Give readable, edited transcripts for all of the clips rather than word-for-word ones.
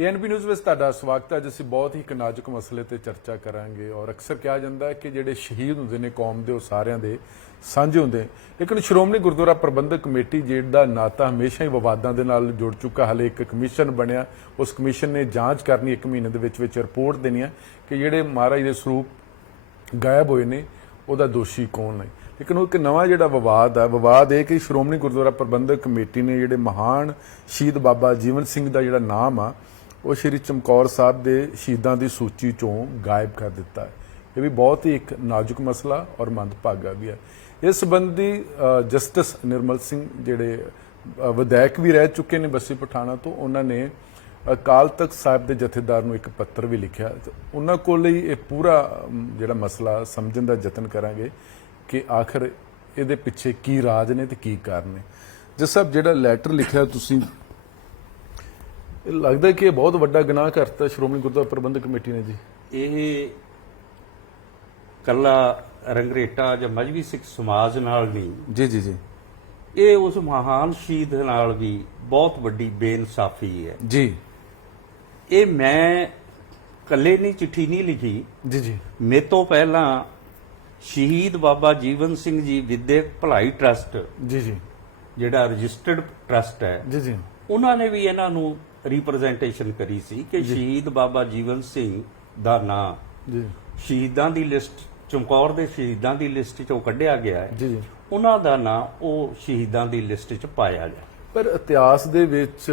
ANB news में ਤੁਹਾਡਾ ਸਵਾਗਤ ਹੈ। ਅੱਜ ਅਸੀਂ ਬਹੁਤ ਹੀ ਇੱਕ ਨਾਜ਼ੁਕ ਮਸਲੇ ਤੇ ਚਰਚਾ ਕਰਾਂਗੇ ਔਰ ਅਕਸਰ ਕਿਹਾ ਜਾਂਦਾ ਹੈ ਕਿ ਜਿਹੜੇ ਸ਼ਹੀਦ ਹੁੰਦੇ ਨੇ ਕੌਮ ਦੇ ਉਹ ਸਾਰਿਆਂ ਦੇ ਸਾਂਝੇ ਹੁੰਦੇ, ਲੇਕਿਨ ਸ਼੍ਰੋਮਣੀ ਗੁਰਦੁਆਰਾ ਪ੍ਰਬੰਧਕ ਕਮੇਟੀ ਜਿਹੜਾ ਨਾਤਾ ਹਮੇਸ਼ਾ ਹੀ ਵਿਵਾਦਾਂ ਦੇ ਨਾਲ ਜੁੜ ਚੁੱਕਾ। ਹਾਲੇ ਇੱਕ ਕਮਿਸ਼ਨ ਬਣਿਆ, ਉਸ ਕਮਿਸ਼ਨ ਨੇ ਜਾਂਚ ਕਰਨੀ, 1 ਮਹੀਨੇ ਦੇ ਵਿੱਚ ਰਿਪੋਰਟ ਦੇਣੀ ਹੈ ਕਿ ਜਿਹੜੇ ਮਹਾਰਾਜ ਦੇ ਸਰੂਪ ਗਾਇਬ ਹੋਏ ਨੇ ਉਹਦਾ ਦੋਸ਼ੀ ਕੌਣ ਹੈ। ਲੇਕਿन वो एक नवा जो विवाद है, विवाद है कि श्रोमणी गुरुद्वारा प्रबंधक कमेटी ने जोड़े महान शहीद बाबा जीवन सिंह का जोड़ा नाम आ वो श्री चमकौर साहब के शहीदों की सूची चों गायब कर दिता है। ये भी बहुत ही एक नाजुक मसला और मंदभागा भी है। इस संबंधी जस्टिस निर्मल सिंह जोड़े विधायक भी रह चुके हैं बस्सी पठाना तो उन्होंने अकाल तख्त साहब के जथेदार को एक पत्र भी लिखा। उन्होंने को पूरा जोड़ा मसला समझने का यतन करांगे कि आखिर ये पिछे की राज ने ते की कारण ने। जिस साहब जो लैटर लिखा तुसी लगता है कि ये बहुत वड्डा गुनाह करता श्रोमणी गुरुद्वारा प्रबंधक कमेटी ने जी। ये कला रंगरेटा ਜਾਂ ਮਜਬੀ ਸਿੱਖ ਸਮਾਜ ਨਾਲ ਨਹੀਂ जी जी जी ਇਹ ਉਸ ਮਹਾਨ ਸ਼ਹੀਦ ਨਾਲ ਵੀ ਬਹੁਤ ਵੱਡੀ ਬੇਇਨਸਾਫੀ ਹੈ जी। ਇਹ ਮੈਂ ਕੱਲੇ ਨਹੀਂ ਚਿੱਠੀ ਨਹੀਂ ਲਿਖੀ जी जी ਮੇਰੇ ਤੋਂ ਪਹਿਲਾਂ ਸ਼ਹੀਦ ਬਾਬਾ ਜੀਵਨ ਸਿੰਘ ਜੀ ਵਿਦਿਅਕ ਭਲਾਈ ਟਰਸਟ जी जी ਜਿਹੜਾ ਰਜਿਸਟਰਡ ਟਰਸਟ ਹੈ जी जी ਉਹਨਾਂ ਨੇ ਵੀ ਇਹਨਾਂ ਨੂੰ ਰਿਪਰੈਜ਼ੈਂਟੇਸ਼ਨ ਕਰੀ ਸੀ ਕਿ ਸ਼ਹੀਦ ਬਾਬਾ ਜੀਵਨ ਸਿੰਘ ਦਾ ਨਾਂ जी ਸ਼ਹੀਦਾਂ ਦੀ ਲਿਸਟ ਚਮਕੌਰ ਦੇ ਸ਼ਹੀਦਾਂ ਦੀ ਲਿਸਟ ਚੋਂ ਕੱਢਿਆ ਗਿਆ ਹੈ। जी जी ਉਹਨਾਂ ਦਾ ਨਾਂ ਉਹ ਸ਼ਹੀਦਾਂ ਦੀ ਲਿਸਟ 'ਚ ਪਾਇਆ ਗਿਆ। पर इतिहास ਦੇ ਵਿੱਚ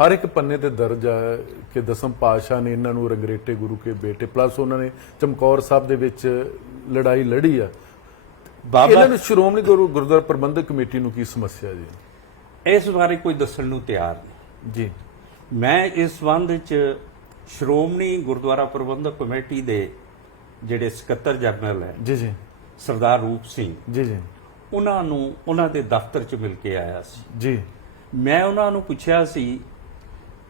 ਹਰ ਇੱਕ ਪੰਨੇ ਤੇ ਦਰਜ ਹੈ ਕਿ ਦਸਮ ਪਾਤਸ਼ਾਹ ਨੇ ਇਹਨਾਂ ਨੂੰ ਰੰਗਰੇਟੇ ਗੁਰੂ ਕੇ ਬੇਟੇ ਪਲੱਸ ਉਹਨਾਂ ਨੇ ਚਮਕੌਰ ਸਾਹਿਬ ਦੇ ਵਿੱਚ ਲੜਾਈ ਲੜੀ ਆ। ਇਹਨਾਂ ਨੂੰ ਸ਼੍ਰੋਮਣੀ ਗੁਰਦੁਆਰਾ ਪ੍ਰਬੰਧਕ ਕਮੇਟੀ ਨੂੰ ਕੀ ਸਮੱਸਿਆ ਜੀ? ਇਸ ਬਾਰੇ ਕੋਈ ਦੱਸਣ ਨੂੰ ਤਿਆਰ ਨਹੀਂ ਜੀ। ਮੈਂ ਇਸ ਸੰਬੰਧ ਵਿੱਚ ਸ਼੍ਰੋਮਣੀ ਗੁਰਦੁਆਰਾ ਪ੍ਰਬੰਧਕ ਕਮੇਟੀ ਦੇ ਜਿਹੜੇ ਸਕੱਤਰ ਜਨਰਲ ਹੈ ਜੀ ਜੀ ਸਰਦਾਰ ਰੂਪ ਸਿੰਘ ਜੀ ਜੀ ਉਹਨਾਂ ਨੂੰ ਉਹਨਾਂ ਦੇ ਦਫ਼ਤਰ 'ਚ ਮਿਲ ਕੇ ਆਇਆ ਸੀ। ਜੀ ਮੈਂ ਉਹਨਾਂ ਨੂੰ ਪੁੱਛਿਆ ਸੀ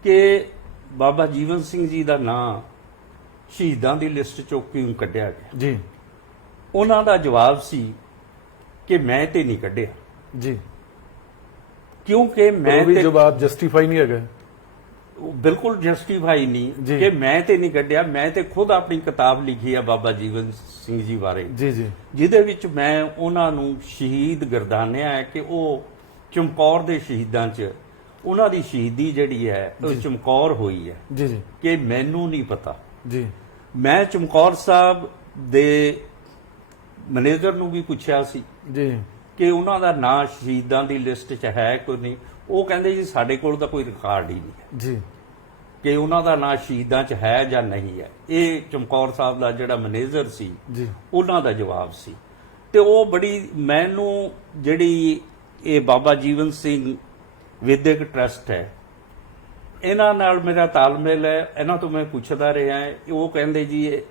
ਕਿ ਬਾਬਾ ਜੀਵਨ ਸਿੰਘ ਜੀ ਦਾ ਨਾਂ ਸ਼ਹੀਦਾਂ ਦੀ ਲਿਸਟ 'ਚੋਂ ਕਿਉਂ ਕੱਢਿਆ ਗਿਆ। ਜੀ ਉਹਨਾਂ ਦਾ ਜਵਾਬ ਸੀ ਕਿ ਮੈਂ ਤੇ ਨਹੀਂ ਕੱਢਿਆ ਜੀ ਕਿਉਂਕਿ ਮੈਂ ਵੀ ਤੇ ਜਵਾਬ ਜਸਟੀਫਾਈ ਨਹੀਂ ਹੈਗਾ। ਬਿਲਕੁਲ ਜਸਟੀਫਾਈ ਨਹੀਂ ਜੀ। ਕਿ ਮੈਂ ਤੇ ਨਹੀਂ ਕੱਢਿਆ। ਮੈਂ ਤੇ ਖੁਦ ਆਪਣੀ ਕਿਤਾਬ ਲਿਖੀ ਆ ਬਾਬਾ ਜੀਵਨ ਸਿੰਘ ਜੀ ਬਾਰੇ ਜੀ ਜੀ ਜਿਹਦੇ ਵਿੱਚ ਮੈਂ ਉਹਨਾਂ ਨੂੰ ਸ਼ਹੀਦ ਗਰਦਾਨਿਆ ਹੈ ਕਿ ਉਹ ਚਮਕੌਰ ਦੇ ਸ਼ਹੀਦਾਂ 'ਚ ਉਹਨਾਂ ਦੀ ਸ਼ਹੀਦੀ ਜਿਹੜੀ ਹੈ ਉਹ ਚਮਕੌਰ ਹੋਈ ਹੈ ਜੀ ਜੀ ਕਿ ਮੈਨੂੰ ਨਹੀਂ ਪਤਾ। ਜੀ ਮੈਂ ਚਮਕੌਰ ਸਾਹਿਬ ਦੇ ਮੈਨੇਜਰ ਨੂੰ ਵੀ ਪੁੱਛਿਆ ਸੀ ਜੀ ਕਿ ਉਹਨਾਂ ਦਾ ਨਾਂ ਸ਼ਹੀਦਾਂ ਦੀ ਲਿਸਟ 'ਚ ਹੈ ਕੋਈ ਨਹੀਂ। ਉਹ ਕਹਿੰਦੇ ਜੀ ਸਾਡੇ ਕੋਲ ਤਾਂ ਕੋਈ ਰਿਕਾਰਡ ਹੀ ਨਹੀਂ ਹੈ ਜੀ ਕਿ ਉਹਨਾਂ ਦਾ ਨਾਂ ਸ਼ਹੀਦਾਂ 'ਚ ਹੈ ਜਾਂ ਨਹੀਂ ਹੈ। ਇਹ ਚਮਕੌਰ ਸਾਹਿਬ ਦਾ ਜਿਹੜਾ ਮੈਨੇਜਰ ਸੀ ਜੀ ਉਹਨਾਂ ਦਾ ਜਵਾਬ ਸੀ। ਤੇ ਉਹ ਬੜੀ ਮੈਨੂੰ ਜਿਹੜੀ ਇਹ ਬਾਬਾ ਜੀਵਨ ਸਿੰਘ ਵਿਦਿਅਕ ਟਰਸਟ ਹੈ ਇਹਨਾਂ ਨਾਲ ਮੇਰਾ ਤਾਲਮੇਲ ਹੈ। ਇਹਨਾਂ ਤੋਂ ਮੈਂ ਪੁੱਛਦਾ ਰਿਹਾ ਉਹ ਕਹਿੰਦੇ ਜੀ ਇਹ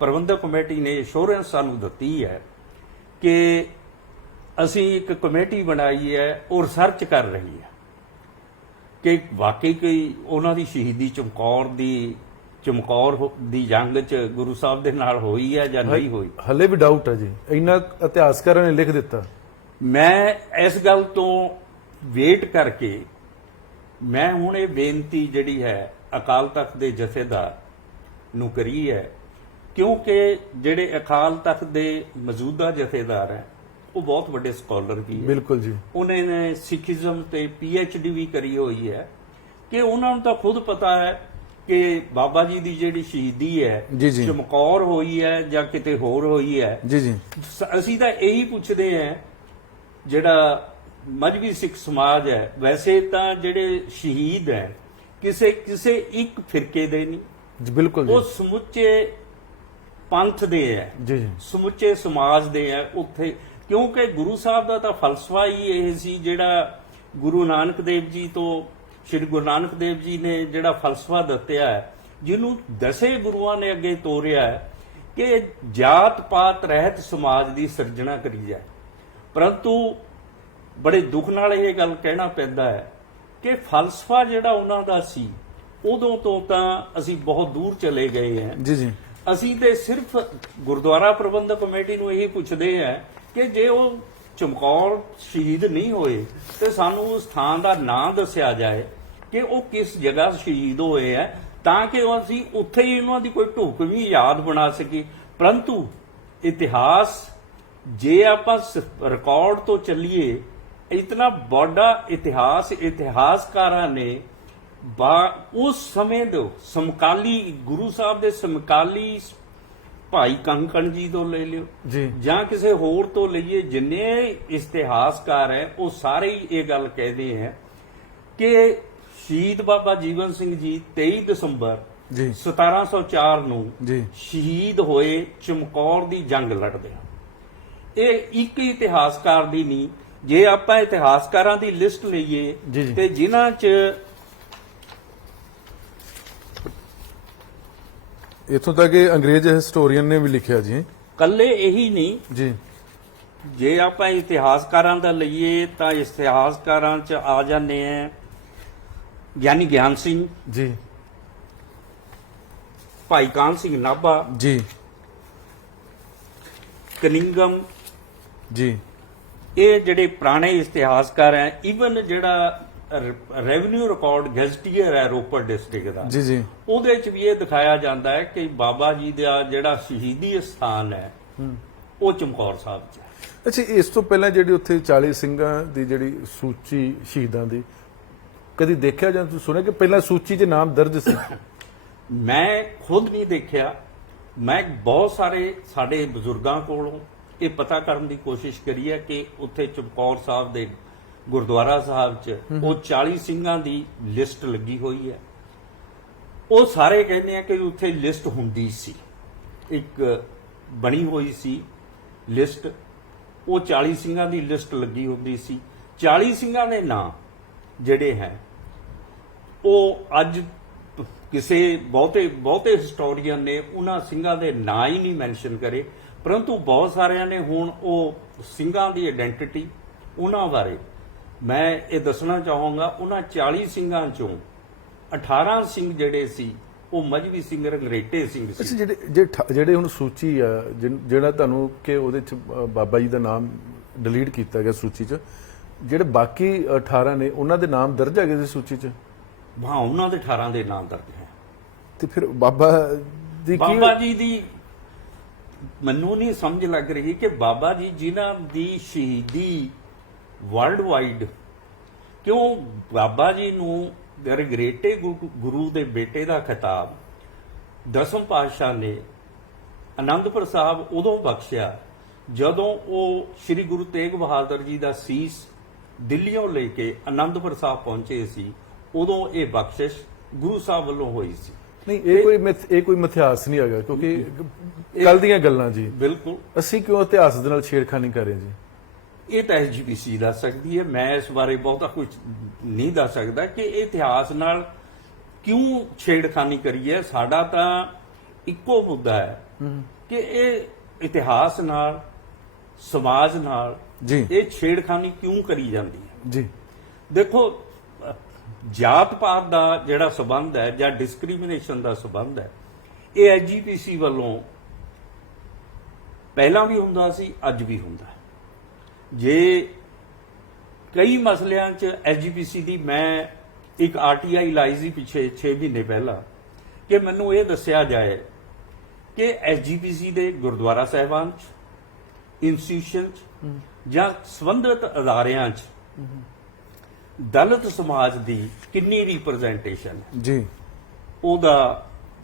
ਪ੍ਰਬੰਧਕ ਕਮੇਟੀ ਨੇ ਇੰਸ਼ੋਰੈਂਸ ਸਾਨੂੰ ਦਿੱਤੀ ਹੈ ਕਿ ਅਸੀਂ ਇੱਕ ਕਮੇਟੀ ਬਣਾਈ ਹੈ ਉਹ ਰਿਸਰਚ ਕਰ ਰਹੀ ਹੈ ਕਿ ਵਾਕਈ ਕੋਈ ਉਹਨਾਂ ਦੀ ਸ਼ਹੀਦੀ ਚਮਕੌਰ ਦੀ ਜੰਗ 'ਚ ਗੁਰੂ ਸਾਹਿਬ ਦੇ ਨਾਲ ਹੋਈ ਹੈ ਜਾਂ ਨਹੀਂ ਹੋਈ। ਹਲੇ ਵੀ ਡਾਊਟ ਹੈ ਜੀ, ਇੰਨਾ ਇਤਿਹਾਸਕਾਰਾਂ ਨੇ ਲਿਖ ਦਿੱਤਾ। ਮੈਂ ਇਸ ਗੱਲ ਤੋਂ ਵੇਟ ਕਰਕੇ ਮੈਂ ਹੁਣ ਇਹ ਬੇਨਤੀ ਜਿਹੜੀ ਹੈ ਅਕਾਲ ਤਖਤ ਦੇ ਜਥੇਦਾਰ ਨੂੰ ਕਰੀ ਹੈ ਕਿਉਂਕਿ ਜਿਹੜੇ ਅਕਾਲ ਤਖਤ ਦੇ ਮੌਜੂਦਾ ਜਥੇਦਾਰ ਹੈ ਉਹ ਬਹੁਤ ਵੱਡੇ ਸਕਾਲਰ ਵੀ ਹੈ। ਬਿਲਕੁਲ ਜੀ। ਉਹਨਾਂ ਨੇ ਸਿੱਖੀਜ਼ਮ ਤੇ PhD ਵੀ ਕਰੀ ਹੋਈ ਹੈ ਕਿ ਉਹਨਾਂ ਨੂੰ ਤਾਂ ਖੁਦ ਪਤਾ ਹੈ ਕਿ ਬਾਬਾ ਜੀ ਦੀ ਜਿਹੜੀ ਸ਼ਹੀਦੀ ਹੈ ਜੀ ਜੀ ਚਮਕੌਰ ਹੋਈ ਹੈ ਜਾਂ ਕਿਤੇ ਹੋਰ ਹੋਈ ਹੈ। ਜੀ ਜੀ ਅਸੀਂ ਤਾਂ ਇਹੀ ਪੁੱਛਦੇ ਹਾਂ ਜਿਹੜਾ ਮਜਬੀ ਸਿੱਖ ਸਮਾਜ ਹੈ ਵੈਸੇ ਤਾਂ ਜਿਹੜੇ ਸ਼ਹੀਦ ਹੈ ਕਿਸੇ ਇੱਕ ਫਿਰਕੇ ਦੇ ਨਹੀਂ ਜੀ ਬਿਲਕੁਲ ਉਹ ਜੀ ਸਮੁੱਚੇ ਪੰਥ ਦੇ ਹੈ ਜੀ ਜੀ ਸਮੁੱਚੇ ਸਮਾਜ ਦੇ ਹੈ ਉੱਥੇ ਕਿਉਂਕਿ ਗੁਰੂ ਸਾਹਿਬ ਦਾ ਤਾਂ ਫਲਸਫਾ ਹੀ ਇਹ ਸੀ ਜਿਹੜਾ ਗੁਰੂ ਨਾਨਕ ਦੇਵ ਜੀ ਤੋਂ ਸ਼੍ਰੀ ਗੁਰੂ ਨਾਨਕ ਦੇਵ ਜੀ ਨੇ ਜਿਹੜਾ ਫਲਸਫਾ ਦਿੱਤਾ ਹੈ ਜਿਹਨੂੰ 10 ਗੁਰੂਆਂ ਨੇ ਅੱਗੇ ਤੋਰਿਆ ਹੈ ਕਿ ਜਾਤ ਪਾਤ ਰਹਿਤ ਸਮਾਜ ਦੀ ਸਿਰਜਣਾ ਕਰੀ ਜਾਏ। ਪਰੰਤੂ ਬੜੇ ਦੁੱਖ ਨਾਲ ਇਹ ਗੱਲ ਕਹਿਣਾ ਪੈਂਦਾ ਹੈ ਕਿ ਫਲਸਫਾ ਜਿਹੜਾ ਉਹਨਾਂ ਦਾ ਸੀ ਉਦੋਂ ਤੋਂ ਤਾਂ ਅਸੀਂ ਬਹੁਤ ਦੂਰ ਚਲੇ ਗਏ ਹਾਂ। ਜੀ ਜੀ ਅਸੀਂ ਤੇ ਸਿਰਫ ਗੁਰਦੁਆਰਾ ਪ੍ਰਬੰਧਕ ਕਮੇਟੀ ਨੂੰ ਇਹੀ ਪੁੱਛਦੇ ਹਾਂ ਕਿ ਜੇ ਉਹ ਚਮਕੌਰ ਸ਼ਹੀਦ ਨਹੀਂ ਹੋਏ ਤੇ ਸਾਨੂੰ ਉਸ ਥਾਂ ਦਾ ਨਾਂ ਦੱਸਿਆ ਜਾਏ ਕਿ ਉਹ ਕਿਸ ਜਗ੍ਹਾ ਸ਼ਹੀਦ ਹੋਏ ਹੈ, ਤਾਂ ਕਿ ਅਸੀਂ ਉੱਥੇ ਹੀ ਉਹਨਾਂ ਦੀ ਕੋਈ ਢੁਕਵੀਂ ਯਾਦ ਬਣਾ ਸਕੀਏ। ਪਰੰਤੂ ਇਤਿਹਾਸ ਜੇ ਆਪਾਂ ਰਿਕਾਰਡ ਤੋਂ ਚੱਲੀਏ, ਇਤਨਾ ਵੱਡਾ ਇਤਿਹਾਸ ਇਤਿਹਾਸਕਾਰਾਂ ਨੇ ਉਸ ਸਮੇਂ ਦੇ ਸਮਕਾਲੀ ਗੁਰੂ ਸਾਹਿਬ ਦੇ ਸਮਕਾਲੀ ਭਾਈ ਕੰਕਣ ਜੀ ਤੋਂ ਲੈ ਲਿਓ ਜੀ, ਜਾਂ ਕਿਸੇ ਹੋਰ ਤੋਂ ਲਈਏ, ਜਿੰਨੇ ਇਤਿਹਾਸਕਾਰ ਹੈ ਉਹ ਸਾਰੇ ਹੀ ਇਹ ਗੱਲ ਕਹਿੰਦੇ ਹੈ ਕਿ ਸ਼ਹੀਦ ਬਾਬਾ ਜੀਵਨ ਸਿੰਘ ਜੀ 23 ਦਸੰਬਰ ਜੀ 1704 ਨੂੰ ਜੀ ਸ਼ਹੀਦ ਹੋਏ ਚਮਕੌਰ ਦੀ ਜੰਗ ਲੜਦਿਆਂ। ਇਹ ਇੱਕ ਇਤਿਹਾਸਕਾਰ ਦੀ ਨਹੀਂ, ਜੇ ਆਪਾਂ ਇਤਿਹਾਸਕਾਰਾਂ ਦੀ ਲਿਸਟ ਲਈਏ ਜੀ, ਜੀ। ਤੇ ਜਿਨ੍ਹਾਂ 'ਚ ਇੱਥੋਂ ਤੱਕ ਕਿ ਅੰਗਰੇਜ਼ ਹਿਸਟੋਰੀਅਨ ਨੇ ਵੀ ਲਿਖਿਆ ਜੀ। ਕੱਲੇ ਇਹੀ ਨਹੀਂ, ਜੀ ਜੇ ਆਪਾਂ ਇਤਿਹਾਸਕਾਰਾਂ ਦਾ ਲਈਏ ਤਾਂ ਇਤਿਹਾਸਕਾਰਾਂ 'ਚ ਆ ਜਾਂਦੇ ਆ ਗਿਆਨੀ ਗਿਆਨ ਸਿੰਘ ਜੀ ਭਾਈ ਕਾਹਨ ਸਿੰਘ ਨਾਭਾ, ਜੀ ਕਨਿੰਗਮ, ਜੀ ਇਹ ਜਿਹੜੇ ਪੁਰਾਣੇ ਇਤਿਹਾਸਕਾਰ ਹੈ। ਈਵਨ ਜਿਹੜਾ ਰੈਵਨਿਊ ਰਿਕਾਰਡ ਗੈਜ਼ਟੀਅਰ ਹੈ ਰੋਪੜ ਡਿਸਟ੍ਰਿਕਟ ਦਾ, ਜੀ ਜੀ ਉਹਦੇ 'ਚ ਵੀ ਇਹ ਦਿਖਾਇਆ ਜਾਂਦਾ ਹੈ ਕਿ ਬਾਬਾ ਜੀ ਦਾ ਜਿਹੜਾ ਸ਼ਹੀਦੀ ਸਥਾਨ ਹੈ ਉਹ ਚਮਕੌਰ ਸਾਹਿਬ 'ਚ ਹੈ। ਅੱਛਾ, ਇਸ ਤੋਂ ਪਹਿਲਾਂ ਜਿਹੜੀ ਉੱਥੇ 40 ਸਿੰਘਾਂ ਦੀ ਜਿਹੜੀ ਸੂਚੀ ਸ਼ਹੀਦਾਂ ਦੀ ਕਦੀ ਦੇਖਿਆ ਜਾਂ ਤੁਸੀਂ ਸੁਣਿਆ ਕਿ ਪਹਿਲਾਂ ਸੂਚੀ 'ਚ ਨਾਮ ਦਰਜ ਸੀ? ਮੈਂ ਖੁਦ ਨਹੀਂ ਦੇਖਿਆ, ਮੈਂ ਬਹੁਤ ਸਾਰੇ ਸਾਡੇ ਬਜ਼ੁਰਗਾਂ ਕੋਲੋਂ ਇਹ ਪਤਾ ਕਰਨ ਦੀ ਕੋਸ਼ਿਸ਼ ਕਰੀ ਹੈ ਕਿ ਉੱਥੇ ਚਮਕੌਰ ਸਾਹਿਬ ਦੇ ਗੁਰਦੁਆਰਾ ਸਾਹਿਬ 'ਚ ਉਹ 40 ਸਿੰਘਾਂ ਦੀ ਲਿਸਟ ਲੱਗੀ ਹੋਈ ਹੈ। ਉਹ ਸਾਰੇ ਕਹਿੰਦੇ ਆ ਕਿ ਉੱਥੇ ਲਿਸਟ ਹੁੰਦੀ ਸੀ, ਇੱਕ ਬਣੀ ਹੋਈ ਸੀ ਲਿਸਟ, ਉਹ 40 ਸਿੰਘਾਂ ਦੀ ਲਿਸਟ ਲੱਗੀ ਹੁੰਦੀ ਸੀ। 40 ਸਿੰਘਾਂ ਦੇ ਨਾਂ ਜਿਹੜੇ ਹੈ ਉਹ ਅੱਜ ਕਿਸੇ ਬਹੁਤੇ ਹਿਸਟੋਰੀਅਨ ਨੇ ਉਹਨਾਂ ਸਿੰਘਾਂ ਦੇ ਨਾਂ ਹੀ ਨਹੀਂ ਮੈਂਸ਼ਨ ਕਰੇ, ਪਰੰਤੂ ਬਹੁਤ ਸਾਰਿਆਂ ਨੇ ਹੁਣ ਉਹ ਸਿੰਘਾਂ ਦੀ ਆਇਡੈਂਟੀਟੀ ਉਹਨਾਂ ਬਾਰੇ ਮੈਂ ਇਹ ਦੱਸਣਾ ਚਾਹਾਂਗਾ। ਉਹਨਾਂ 40 ਸਿੰਘਾਂ ਚੋਂ 18 ਸਿੰਘ ਜਿਹੜੇ ਸੀ ਉਹ ਮਜ਼੍ਹਬੀ ਸਿੰਘ ਰੰਗਰੇਟੇ ਸਿੰਘ ਅੱਛਾ, ਸੀ। ਜਿਹੜੇ ਹੁਣ ਸੂਚੀ ਆ ਜਿਹੜਾ ਤੁਹਾਨੂੰ ਕਿ ਉਹਦੇ 'ਚ ਬਾਬਾ ਜੀ ਦਾ ਨਾਮ ਡਿਲੀਟ ਕੀਤਾ ਗਿਆ ਸੂਚੀ 'ਚ, ਜਿਹੜੇ ਬਾਕੀ 18 ਨੇ ਉਹਨਾਂ ਦੇ ਨਾਮ ਦਰਜ ਹੈਗੇ ਸੀ ਸੂਚੀ 'ਚ? ਹਾਂ, ਉਹਨਾਂ ਦੇ 18 ਦੇ ਨਾਮ ਦਰਜ ਹੈ। ਤੇ ਫਿਰ ਬਾਬਾ ਦੀ ਬਾਬਾ ਜੀ ਦੀ ਮੈਨੂੰ ਨਹੀਂ ਸਮਝ ਲੱਗ ਰਹੀ ਕਿ ਬਾਬਾ ਜੀ ਜਿਨ੍ਹਾਂ ਦੀ ਸ਼ਹੀਦੀ ਵਰਲਡ ਵਾਈਡ, ਕਿਉਂ ਬਾਬਾ ਜੀ ਨੂੰ ਰੰਗਰੇਟੇ ਗੁਰੂ ਦੇ ਬੇਟੇ ਦਾ ਖਿਤਾਬ ਦਸਮ ਪਾਤਸ਼ਾਹ ਨੇ ਆਨੰਦਪੁਰ ਸਾਹਿਬ ਉਦੋਂ ਬਖਸ਼ਿਆ ਜਦੋਂ ਉਹ ਸ੍ਰੀ ਗੁਰੂ ਤੇਗ ਬਹਾਦਰ ਜੀ ਦਾ ਸੀਸ ਦਿੱਲੀੋਂ ਲੈ ਕੇ ਆਨੰਦਪੁਰ ਸਾਹਿਬ ਪਹੁੰਚੇ ਸੀ, ਉਦੋਂ ਇਹ ਬਖਸ਼ਿਸ਼ ਗੁਰੂ ਸਾਹਿਬ ਵੱਲੋਂ ਹੋਈ ਸੀ। ਨਹੀਂ, ਇਹ ਕੋਈ ਮਿਥਿਹਾਸ ਨਹੀਂ ਹੈਗਾ, ਕਿਉਂਕਿ ਕੱਲ ਦੀਆਂ ਗੱਲਾਂ ਜੀ। ਬਿਲਕੁਲ, ਅਸੀਂ ਕਿਉਂ ਇਤਿਹਾਸ ਦੇ ਨਾਲ ਛੇੜਖਾਨੀ ਕਰ ਰਹੇ ਜੀ? ਇਹ ਤਾਂ ਐਸਜੀਪੀਸੀ ਦੱਸ ਸਕਦੀ ਹੈ, ਮੈਂ ਇਸ ਬਾਰੇ ਬਹੁਤਾ ਕੁਝ ਨਹੀਂ ਦੱਸ ਸਕਦਾ ਕਿ ਇਹ ਇਤਿਹਾਸ ਨਾਲ ਕਿਉਂ ਛੇੜਖਾਨੀ ਕਰੀ ਹੈ। ਸਾਡਾ ਤਾਂ ਇੱਕੋ ਮੁੱਦਾ ਹੈ ਕਿ ਇਹ ਇਤਿਹਾਸ ਨਾਲ, ਸਮਾਜ ਨਾਲ ਜੀ ਇਹ ਛੇੜਖਾਨੀ ਕਿਉਂ ਕਰੀ ਜਾਂਦੀ ਹੈ। ਜੀ ਦੇਖੋ, ਜਾਤ ਪਾਤ ਦਾ ਜਿਹੜਾ ਸਬੰਧ ਹੈ ਜਾਂ ਡਿਸਕ੍ਰਿਮੀਨੇਸ਼ਨ ਦਾ ਸਬੰਧ ਹੈ, ਇਹ ਐਸਜੀਪੀਸੀ ਵੱਲੋਂ ਪਹਿਲਾਂ ਵੀ ਹੁੰਦਾ ਸੀ, ਅੱਜ ਵੀ ਹੁੰਦਾ ਹੈ। ਜੇ ਕਈ ਮਸਲਿਆਂ 'ਚ ਐਸਜੀਪੀਸੀ ਦੀ, ਮੈਂ ਇੱਕ ਆਰਟੀਆਈ ਲਾਈ ਸੀ ਪਿੱਛੇ 6 ਮਹੀਨੇ ਪਹਿਲਾਂ ਕਿ ਮੈਨੂੰ ਇਹ ਦੱਸਿਆ ਜਾਏ ਕਿ ਐਸਜੀਪੀਸੀ ਦੇ ਗੁਰਦੁਆਰਾ ਸਾਹਿਬਾਨ 'ਚ, ਇੰਸਟੀਟਿਊਸ਼ਨ 'ਚ ਜਾਂ ਸੰਬੰਧਿਤ ਅਦਾਰਿਆਂ 'ਚ ਦਲਿਤ ਸਮਾਜ ਦੀ ਕਿੰਨੀ ਰਿਪਰੈਜ਼ੈਂਟੇਸ਼ਨ ਹੈ। ਜੀ ਉਹਦਾ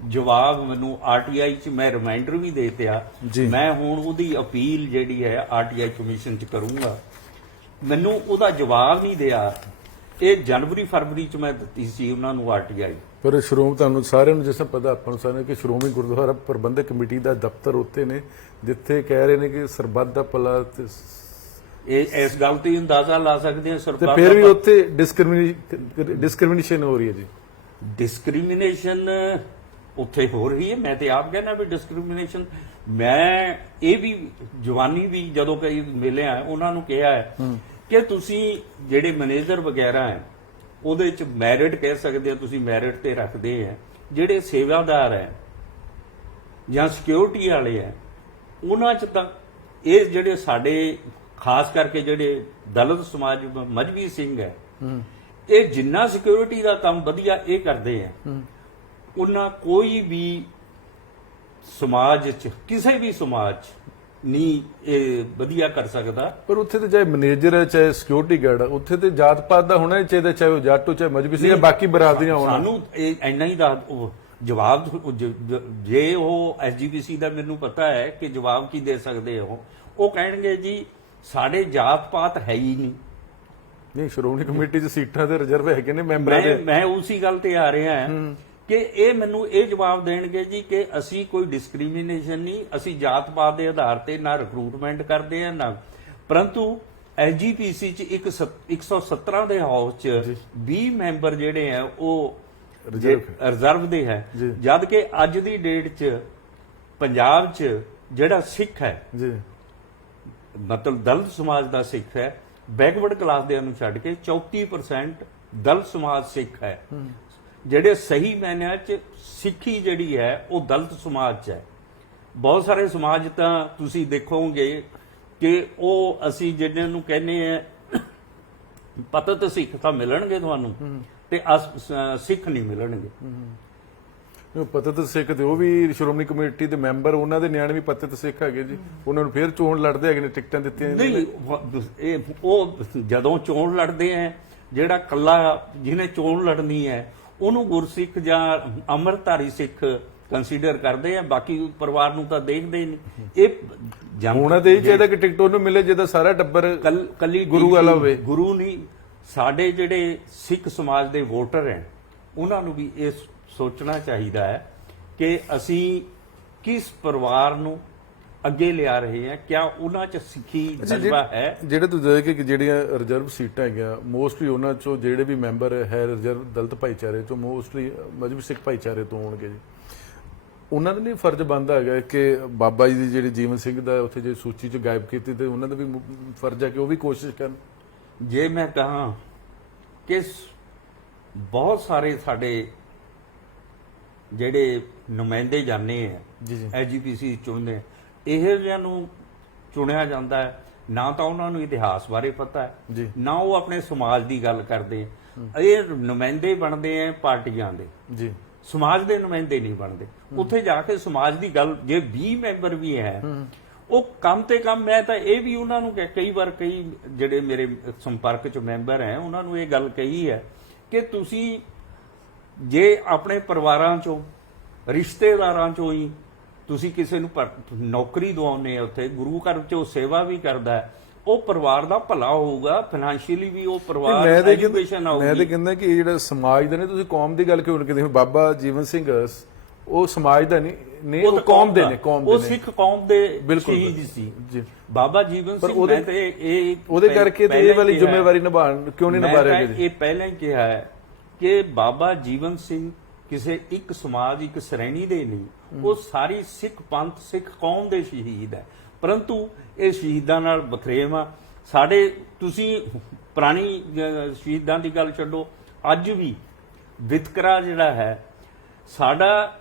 ਜਵਾਬ ਮੈਨੂੰ ਆਰਟੀਆਈ 'ਚ ਮੈਂ ਰਿਮਾਈਂਡਰ ਵੀ ਦੇ ਦਿੱਤਾ। ਜੀ। ਮੈਂ ਹੁਣ ਉਹਦੀ ਅਪੀਲ ਜਿਹੜੀ ਹੈ ਆਰਟੀਆਈ ਕਮਿਸ਼ਨ 'ਚ ਕਰੂੰਗਾ। ਮੈਨੂੰ ਉਹਦਾ ਜਵਾਬ ਨਹੀਂ ਦਿਆ। ਇਹ ਜਨਵਰੀ ਫਰਵਰੀ 'ਚ ਮੈਂ ਦਿੱਤੀ ਸੀ ਉਹਨਾਂ ਨੂੰ ਆਰਟੀਆਈ। ਪਰ ਤੁਹਾਨੂੰ ਸਾਰਿਆਂ ਨੂੰ ਜਿਸ ਪਤਾ, ਆਪਾਂ ਨੂੰ ਸਾਰਿਆਂ ਨੂੰ ਕਿ ਸ਼੍ਰੋਮਣੀ ਗੁਰਦੁਆਰਾ ਪ੍ਰਬੰਧਕ ਕਮੇਟੀ ਦਾ ਦਫ਼ਤਰ ਉੱਤੇ ਨੇ, ਜਿੱਥੇ ਕਹਿ ਰਹੇ ਨੇ ਕਿ ਸਰਬੱਤ ਦਾ ਭਲਾ ਤੇ ਇਹ ਇਸ ਗੱਲ ਤੇ ਅੰਦਾਜ਼ਾ ਲਾ ਸਕਦੇ ਹਾਂ ਸਰਬੱਤ ਫਿਰ ਵੀ ਦਾ ਉੱਥੇ ਡਿਸਕ੍ਰਿਮੀਨੇਸ਼ਨ ਹੋ ਰਹੀ ਹੈ ਜੀ। ਡਿਸਕ੍ਰਿਮੀਨੇਸ਼ਨ ਉੱਥੇ ਹੋ ਰਹੀ ਹੈ। ਮੈਂ ਤੇ ਆਪ ਕਹਿੰਦਾ ਵੀ ਡਿਸਕ੍ਰਿਮੀਨੇਸ਼ਨ, ਮੈਂ ਇਹ ਵੀ ਜਵਾਨੀ ਵੀ ਜਦੋਂ ਕਈ ਮਿਲਿਆ ਉਹਨਾਂ ਨੂੰ ਕਿਹਾ ਹੈ ਕਿ ਤੁਸੀਂ ਜਿਹੜੇ ਮੈਨੇਜਰ ਵਗੈਰਾ ਹੈ ਉਹਦੇ ਚ ਮੈਰਿਟ ਕਹਿ ਸਕਦੇ ਹੋ, ਤੁਸੀਂ ਮੈਰਿਟ ਤੇ ਰੱਖਦੇ ਆ, ਜਿਹੜੇ ਸੇਵਾਦਾਰ ਹੈ ਜਾਂ ਸਿਕਿਉਰਿਟੀ ਵਾਲੇ ਹੈ, ਉਹਨਾਂ ਚ ਤਾਂ ਇਹ ਜਿਹੜੇ ਸਾਡੇ ਖਾਸ ਕਰਕੇ ਜਿਹੜੇ ਦਲਿਤ ਸਮਾਜ ਮਜ਼੍ਹਬੀ ਸਿੰਘ ਹੈ, ਇਹ ਜਿੰਨਾ ਸਿਕਿਉਰਿਟੀ ਦਾ ਕੰਮ ਵਧੀਆ ਇਹ ਕਰਦੇ ਆ, ਉਹਨਾਂ ਕੋਈ ਵੀ ਸਮਾਜ 'ਚ, ਕਿਸੇ ਵੀ ਸਮਾਜ 'ਚ ਨਹੀਂ ਇਹ ਵਧੀਆ ਕਰ ਸਕਦਾ। ਪਰ ਉੱਥੇ ਤੇ ਚਾਹੇ ਮੈਨੇਜਰ ਹੈ ਚਾਹੇ ਸਿਕਿਉਰਿਟੀ ਗਾਰਡ ਹੈ, ਉੱਥੇ ਤੇ ਜਾਤ ਪਾਤ ਦਾ ਹੋਣਾ ਹੀ ਚਾਹੀਦਾ, ਚਾਹੇ ਉਹ ਜੱਟ ਹੋ ਚਾਹੇ ਮਜਬੀ ਜਾਂ ਬਾਕੀ ਬਰਾਦਰੀਆਂ ਹੋਣ। ਸਾਨੂੰ ਇਹ ਇੰਨਾ ਹੀ ਜਵਾਬ ਜੇ ਉਹ ਐਸਜੀਪੀਸੀ ਦਾ ਮੈਨੂੰ ਪਤਾ ਹੈ ਕਿ ਜਵਾਬ ਕੀ ਦੇ ਸਕਦੇ ਉਹ ਕਹਿਣਗੇ ਜੀ ਸਾਡੇ ਜਾਤ ਪਾਤ ਹੈ ਹੀ ਨਹੀਂ। ਨਹੀਂ, ਸ਼੍ਰੋਮਣੀ ਕਮੇਟੀ 'ਚ ਸੀਟਾਂ ਤੇ ਰਿਜ਼ਰਵ ਹੈਗੇ ਨੇ ਮੈਂਬਰਾਂ ਦੇ। ਮੈਂ ਉਸੇ ਗੱਲ ਤੇ ਆ ਰਿਹਾ ਹਾਂ ਕਿ ਇਹ ਮੈਨੂੰ ਇਹ ਜਵਾਬ ਦੇਣਗੇ ਜੀ ਕਿ ਅਸੀਂ ਕੋਈ ਡਿਸਕ੍ਰਿਮੀਨੇਸ਼ਨ ਨਹੀਂ, ਅਸੀਂ ਜਾਤ ਪਾਤ ਦੇ ਆਧਾਰ ਤੇ ਨਾ ਰਿਕਰੂਟਮੈਂਟ ਕਰਦੇ ਆ ਨਾ, ਪਰੰਤੂ ਐਸਜੀਪੀਸੀ 'ਚ 117 ਦੇ ਹਾਊਸ 'ਚ 20 ਮੈਂਬਰ ਜਿਹੜੇ ਆ ਉਹ ਰਿਜ਼ਰਵ ਦੇ ਹੈ, ਜਦ ਕਿ ਅੱਜ ਦੀ ਡੇਟ 'ਚ ਪੰਜਾਬ 'ਚ ਜਿਹੜਾ ਸਿੱਖ ਹੈ ਜੀ, ਮਤਲਬ ਦਲਿਤ ਸਮਾਜ ਦਾ ਸਿੱਖ ਹੈ, ਬੈਕਵਰਡ ਕਲਾਸ ਦੇ ਨੂੰ ਛੱਡ ਕੇ 34% ਦਲਿਤ ਸਮਾਜ ਸਿੱਖ ਹੈ। ਜਿਹੜੇ ਸਹੀ ਮਾਇਨਿਆਂ 'ਚ ਸਿੱਖੀ ਜਿਹੜੀ ਹੈ ਉਹ ਦਲਿਤ ਸਮਾਜ 'ਚ ਹੈ। ਬਹੁਤ ਸਾਰੇ ਸਮਾਜ ਤਾਂ ਤੁਸੀਂ ਦੇਖੋਗੇ ਕਿ ਉਹ ਅਸੀਂ ਜਿਹਨਾਂ ਨੂੰ ਕਹਿੰਦੇ ਆ ਪਤਤ ਸਿੱਖ ਤਾਂ ਮਿਲਣਗੇ ਤੁਹਾਨੂੰ, ਤੇ ਸਿੱਖ ਨਹੀਂ ਮਿਲਣਗੇ। ਪਤਤ ਸਿੱਖ ਤੇ ਉਹ ਵੀ ਸ਼੍ਰੋਮਣੀ ਕਮੇਟੀ ਦੇ ਮੈਂਬਰ, ਉਹਨਾਂ ਦੇ ਨਿਆਣੇ ਵੀ ਪਤਤ ਸਿੱਖ ਹੈਗੇ ਜੀ, ਉਹਨਾਂ ਨੂੰ ਫੇਰ ਚੋਣ ਲੜਦੇ ਹੈਗੇ ਨੇ, ਟਿਕਟਾਂ ਦਿੱਤੀਆਂ ਨਹੀਂ। ਇਹ ਉਹ ਜਦੋਂ ਚੋਣ ਲੜਦੇ ਆ, ਜਿਹੜਾ ਕੱਲਾ ਜਿਹਨੇ ਚੋਣ ਲੜਨੀ ਹੈ ਉਹਨੂੰ ਗੁਰਸਿੱਖ ਜਾਂ ਅੰਮ੍ਰਿਤਧਾਰੀ ਸਿੱਖ ਕੰਸੀਡਰ ਕਰਦੇ ਆ, ਬਾਕੀ ਪਰਿਵਾਰ ਨੂੰ ਤਾਂ ਦੇਖਦੇ ਹੀ ਨਹੀਂ। ਇਹ ਉਹਨਾਂ ਦੇ ਹੀ ਚਾਹੀਦਾ ਕਿ ਟਿਕਟ ਉਹਨੂੰ ਮਿਲੇ ਜਿਹਦਾ ਸਾਰਾ ਟੱਬਰ ਕੱਲੀ ਗੁਰੂ ਵਾਲਾ ਹੋਵੇ। ਗੁਰੂ ਨਹੀਂ, ਸਾਡੇ ਜਿਹੜੇ ਸਿੱਖ ਸਮਾਜ ਦੇ ਵੋਟਰ ਹੈ ਉਹਨਾਂ ਨੂੰ ਵੀ ਇਹ ਸੋਚਣਾ ਚਾਹੀਦਾ ਹੈ ਕਿ ਅਸੀਂ ਕਿਸ ਪਰਿਵਾਰ ਨੂੰ ਅੱਗੇ ਲਿਆ ਰਹੇ ਹਾਂ, ਕਿਆ ਉਹਨਾਂ 'ਚ ਸਿੱਖੀ ਜਜ਼ਬਾ ਹੈ। ਜਿਹੜੇ ਤੁਸੀਂ ਦੇਖੇ ਕਿ ਜਿਹੜੀਆਂ ਰਿਜ਼ਰਵ ਸੀਟਾਂ ਹੈਗੀਆਂ, ਮੋਸਟਲੀ ਉਹਨਾਂ 'ਚੋਂ ਜਿਹੜੇ ਵੀ ਮੈਂਬਰ ਹੈ ਰਿਜ਼ਰਵ ਦਲਿਤ ਭਾਈਚਾਰੇ 'ਚੋਂ, ਮੋਸਟਲੀ ਮਜਬੀ ਸਿੱਖ ਭਾਈਚਾਰੇ ਤੋਂ ਹੋਣਗੇ ਜੀ। ਉਹਨਾਂ ਦਾ ਨਹੀਂ ਫਰਜ਼ ਬਣਦਾ ਹੈਗਾ ਕਿ ਬਾਬਾ ਜੀ ਦੀ ਜਿਹੜੀ ਜੀਵਨ ਸਿੰਘ ਦਾ ਉੱਥੇ ਜੇ ਸੂਚੀ 'ਚ ਗਾਇਬ ਕੀਤੀ, ਤੇ ਉਹਨਾਂ ਦਾ ਵੀ ਫਰਜ਼ ਹੈ ਕਿ ਉਹ ਵੀ ਕੋਸ਼ਿਸ਼ ਕਰਨ। ਜੇ ਮੈਂ ਕਹਾਂ ਕਿ ਬਹੁਤ ਸਾਰੇ ਸਾਡੇ ਜਿਹੜੇ ਨੁਮਾਇੰਦੇ ਜਾਂਦੇ ਆ ਐਸਜੀਪੀਸੀ ਚੁਣਦੇ, ਇਹੋ ਜਿਹਿਆਂ ਨੂੰ ਚੁਣਿਆ ਜਾਂਦਾ ਹੈ, ਨਾ ਤਾਂ ਉਹਨਾਂ ਨੂੰ ਇਤਿਹਾਸ ਬਾਰੇ ਪਤਾ ਹੈ, ਨਾ ਉਹ ਆਪਣੇ ਸਮਾਜ ਦੀ ਗੱਲ ਕਰਦੇ। ਇਹ ਨੁਮਾਇੰਦੇ ਬਣਦੇ ਆ ਪਾਰਟੀਆਂ ਦੇ ਜੀ, ਸਮਾਜ ਦੇ ਨੁਮਾਇੰਦੇ ਨਹੀਂ ਬਣਦੇ। ਉੱਥੇ ਜਾ ਕੇ ਸਮਾਜ ਦੀ ਗੱਲ, ਜੇ 20 ਮੈਂਬਰ ਵੀ ਹੈ ਉਹ ਕਮ ਤੇ ਕਮ, ਮੈਂ ਤਾਂ ਇਹ ਵੀ ਉਹਨਾਂ ਨੂੰ ਕਈ ਵਾਰ ਕਈ ਜਿਹੜੇ ਮੇਰੇ ਸੰਪਰਕ 'ਚ ਮੈਂਬਰ ਹੈ ਉਹਨਾਂ ਨੂੰ ਇਹ ਗੱਲ ਕਹੀ ਹੈ ਕਿ ਤੁਸੀਂ ਜੇ ਆਪਣੇ ਪਰਿਵਾਰਾਂ 'ਚੋਂ ਰਿਸ਼ਤੇਦਾਰਾਂ 'ਚੋਂ ਹੀ ਤੁਸੀਂ ਕਿਸੇ ਨੂੰ ਨੌਕਰੀ ਦਵਾਉਂਦੇ ਆ, ਉੱਥੇ ਗੁਰੂ ਘਰ 'ਚ ਉਹ ਸੇਵਾ ਵੀ ਕਰਦਾ ਹੈ, ਉਹ ਪਰਿਵਾਰ ਦਾ ਭਲਾ ਹੋਊਗਾ, ਫਾਈਨੈਂਸ਼ੀਅਲੀ ਵੀ ਉਹ ਪਰਿਵਾਰ ਐਜੂਕੇਸ਼ਨ ਆਊਗੀ। ਮੈਂ ਤਾਂ ਕਹਿੰਦਾ ਕਿ ਜਿਹੜਾ ਸਮਾਜ ਦਾ ਨਹੀਂ, ਤੁਸੀਂ ਕੌਮ ਦੀ ਗੱਲ ਕਿਉਂ ਕਰਦੇ ਹੋ? ਬਾਬਾ ਜੀਵਨ ਸਿੰਘ ਉਹ ਸਮਾਜ ਦਾ ਨਹੀਂ, ਉਹ ਕੌਮ ਦੇ ਨੇ, ਕੌਮ ਦੇ ਨੇ, ਉਹ ਸਿੱਖ ਕੌਮ ਦੇ ਸ਼ਹੀਦ ਸੀ ਜੀ ਬਾਬਾ ਜੀਵਨ ਸਿੰਘ। ਮੈਂ ਤੇ ਇਹ ਉਹਦੇ ਕਰਕੇ ਤੇ ਇਹ ਵਾਲੀ ਜ਼ਿੰਮੇਵਾਰੀ ਕਿਉਂ ਨਹੀਂ ਨਿਭਾ ਰਹੇ ਜੀ? ਇਹ ਪਹਿਲਾਂ ਹੀ ਕਿਹਾ ਹੈ ਕਿ ਬਾਬਾ ਜੀਵਨ ਸਿੰਘ ਕਿਸੇ ਇੱਕ ਸਮਾਜ, ਇੱਕ ਸ਼੍ਰੇਣੀ ਦੇ ਨਹੀਂ, ਉਹ ਸਾਰੀ ਸਿੱਖ ਪੰਥ, ਸਿੱਖ ਕੌਮ ਦੇ ਸ਼ਹੀਦ ਹੈ। ਪਰੰਤੂ ਇਹ ਸ਼ਹੀਦਾਂ ਨਾਲ ਵਖਰੇਵਾਂ ਸਾਡੇ, ਤੁਸੀਂ ਪੁਰਾਣੀ ਸ਼ਹੀਦਾਂ ਦੀ ਗੱਲ ਛੱਡੋ, ਅੱਜ ਵੀ ਵਿਤਕਰਾ ਜਿਹੜਾ ਹੈ ਸਾਡਾ,